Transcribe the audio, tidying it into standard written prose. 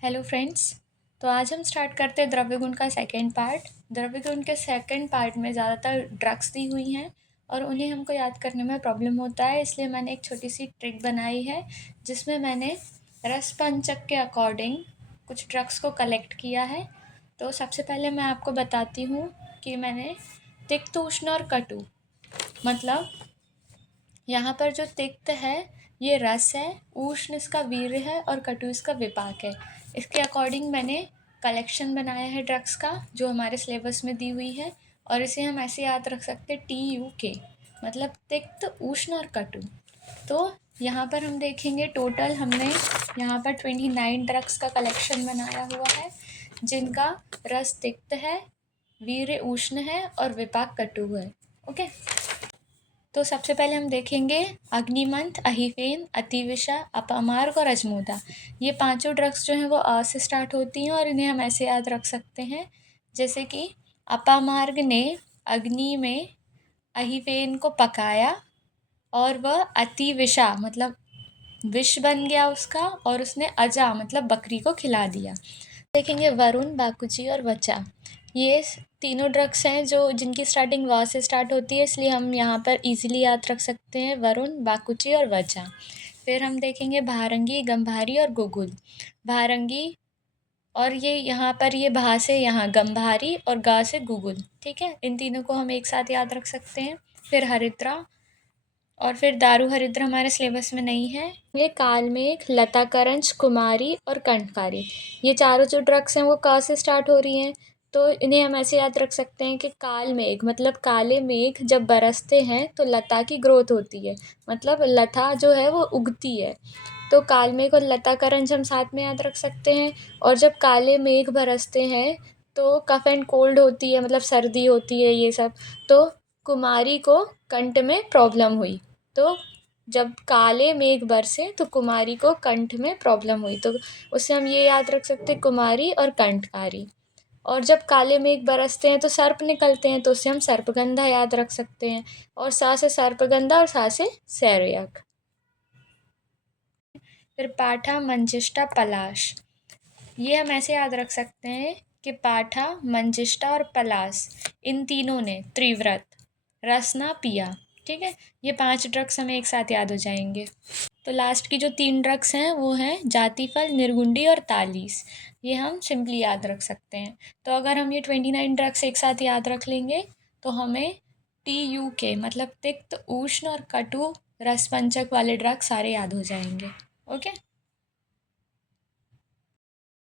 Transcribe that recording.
Hello friends. तो आज हम स्टार्ट करते हैं द्रव्य गुण का सेकंड पार्ट। द्रव्य गुण के सेकंड पार्ट में ज़्यादातर ड्रग्स दी हुई हैं और उन्हें हमको याद करने में प्रॉब्लम होता है, इसलिए मैंने एक छोटी सी ट्रिक बनाई है जिसमें मैंने रस पंचक के अकॉर्डिंग कुछ ड्रग्स को कलेक्ट किया है। तो सबसे पहले मैं आपको बताती हूँ कि मैंने तिक्त, उष्ण और कटु, मतलब यहाँ पर जो तिक्त है ये रस है, उष्ण इसका वीर्य है और कटु इसका विपाक है। इसके अकॉर्डिंग मैंने कलेक्शन बनाया है ड्रग्स का जो हमारे सिलेबस में दी हुई है, और इसे हम ऐसे याद रख सकते हैं TUK, मतलब तिक्त, उष्ण और कटु। तो यहाँ पर हम देखेंगे टोटल हमने यहाँ पर 29 ड्रग्स का कलेक्शन बनाया हुआ है जिनका रस तिक्त है, वीर्य उष्ण है और विपाक कटु है। ओके, तो सबसे पहले हम देखेंगे अग्निमंथ, अहिफेन, अतिविषा, अपामार्ग और अजमोदा। ये पांचों ड्रग्स जो हैं वो अ से स्टार्ट होती हैं और इन्हें हम ऐसे याद रख सकते हैं जैसे कि अपामार्ग ने अग्नि में अहिफेन को पकाया और वह अतिविषा मतलब विष बन गया उसका, और उसने अजा मतलब बकरी को खिला दिया। देखेंगे वरुण, बाकुची और वचा। ये तीनों ड्रग्स हैं जो जिनकी स्टार्टिंग व से स्टार्ट होती है, इसलिए हम यहाँ पर इजीली याद रख सकते हैं वरुण, बाकुची और वचा। फिर हम देखेंगे भारंगी, गंभारी और गुगुल। भारंगी और ये यहाँ पर ये भा से यहाँ गंभारी और गा से गुगुल, ठीक है, इन तीनों को हम एक साथ याद रख सकते हैं। फिर हरिद्रा और फिर दारू हरिद्र हमारे सिलेबस में नहीं है। ये कालमेघ, लताकरंज, कुमारी और कंठकारी, ये चारों जो ड्रग्स हैं वो क से स्टार्ट हो रही हैं, तो इन्हें हम ऐसे याद रख सकते हैं कि कालमेघ मतलब काले मेघ जब बरसते हैं तो लता की ग्रोथ होती है, मतलब लता जो है वो उगती है। तो कालमेघ और लताकरंज हम साथ में याद रख सकते हैं। और जब काले मेघ बरसते हैं तो कफ एंड कोल्ड होती है, मतलब सर्दी होती है ये सब। तो कुमारी को कंठ में प्रॉब्लम हुई, तो जब काले मेघ बरसे तो कुमारी को कंठ में प्रॉब्लम हुई, तो उससे हम ये याद रख सकते हैं कुमारी और कंठकारी। और जब काले मेघ बरसते हैं तो सर्प निकलते हैं, तो उससे हम सर्पगंधा याद रख सकते हैं। और सा से सर्पगंधा और सा से सैरयक। फिर पाठा, मंजिष्ठा, पलाश, ये हम ऐसे याद रख सकते हैं कि पाठा, मंजिष्ठा और पलाश इन तीनों ने त्रिव्रत रसना पिया, ठीक है। ये 5 ड्रग्स हमें एक साथ याद हो जाएंगे। तो लास्ट की जो 3 ड्रग्स हैं वो हैं जातिफल, निर्गुंडी और तालीस। ये हम सिंपली याद रख सकते हैं। तो अगर हम ये 29 ड्रग्स एक साथ याद रख लेंगे तो हमें TUK मतलब तिक्त, उष्ण और कटु रसपंचक वाले ड्रग्स सारे याद हो जाएंगे। ओके।